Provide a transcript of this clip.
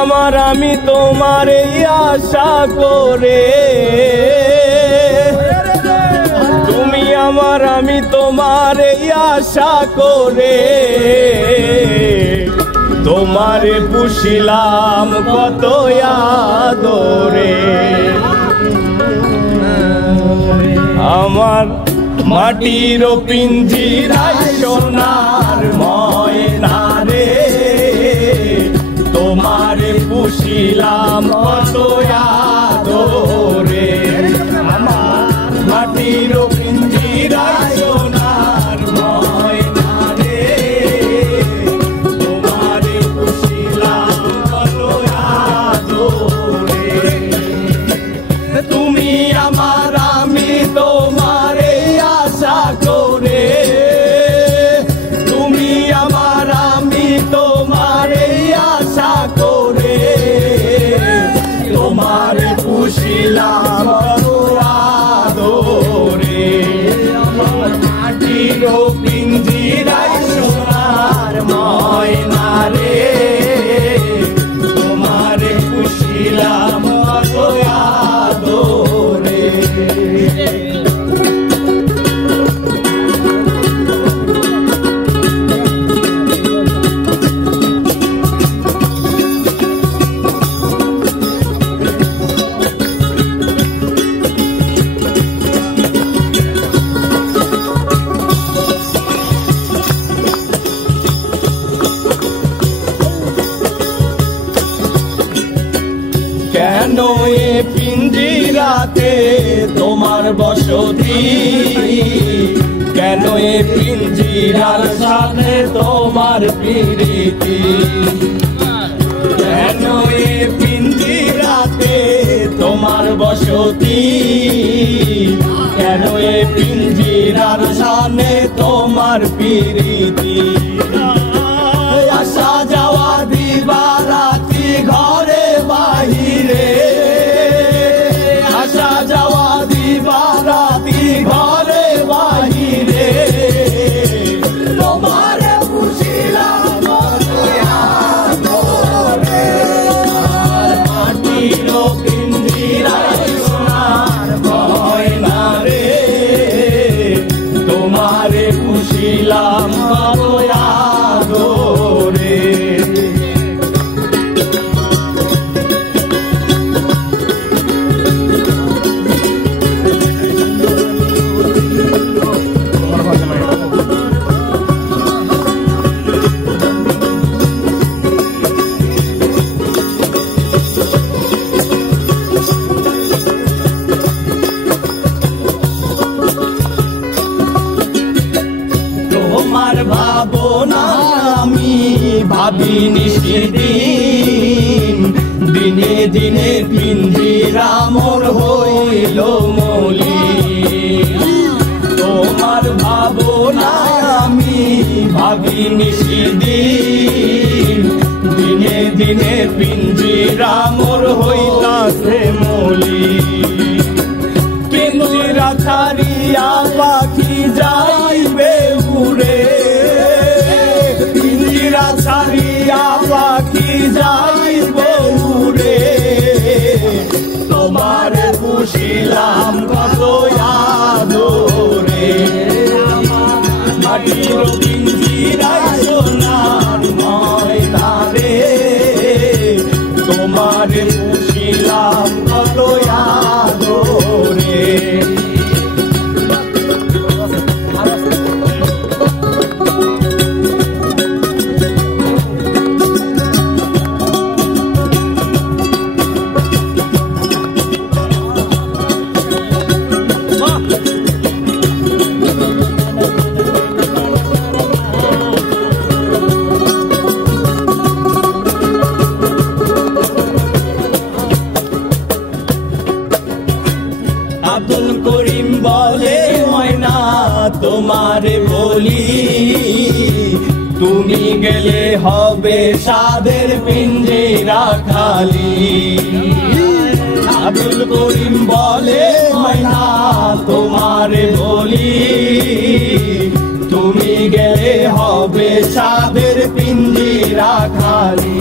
আমার আমি তোমারে আশা করে, তুমি আমার আমি তোমারে আশা করে, তোমারে পুষিলাম কত আদরে। আমার মাটির পিঞ্জিরায় সোনার ময়না রে, তোমারে পুষিলাম কত আদরে। আমার মাটির পিঞ্জিরায় সোনার ময়না রে, তোমারে পুষিলাম কত আদরে। তুমি আমার আমি তোমারে আশা করে, তুমি আমার আমি তোমারে আশা করে, তোমারে পুষিলাম কত আদরে। আমার মাটির পিঞ্জিরায় সোনার ময়না রে, তোমারে পুষিলাম কত আদরে। কেন এ পিঞ্জিরাতে তোমার বসতি, কেন এ পিঞ্জিরার সাথে তোমার প্রীতি, কেন এ পিঞ্জিরাতে তোমার বসতি, কেন এ পিঞ্জিরার সাথে তোমার প্রীতি। আসা যাওয়া দিবারাতি ঘরে বাহিরে, আসা যাওয়া দিবারাতি ঘরে বাহিরে, তোমারে পুষিলাম আদরে। মাটির পিঞ্জিরায় সোনার ময়না রে, তোমারে পুষিলাম আদরে। তোমার ভাবনা আমি ভাবিনি সেদিন, দিনে দিনে পিঞ্জিরা মোর হইল মলিন। তোমার ভাবনা আমি ভাবিনি সেদিন, দিনে দিনে পিঞ্জিরা মোর হইতাছে মলিন। পিঞ্জিরা ছাড়িয়া পাখি যাইবে উড়ে, পিঞ্জিরা ছাড়িয়া পাখি যাইবে উড়ে, তোমারে পুষিলাম কত আদরে। মাটির পিঞ্জিরায় সোনার ময়না রে, তোমারে পুষিলাম কত আদরে। আব্দুল করিম বলে ময়না তোমারে বলি, তুমি গেলে হবে সাদের পিঞ্জিরা খালি। আব্দুল করিম বলে ময়না তোমারে বলি, তুমি গেলে হবে সাদের পিঞ্জিরা খালি।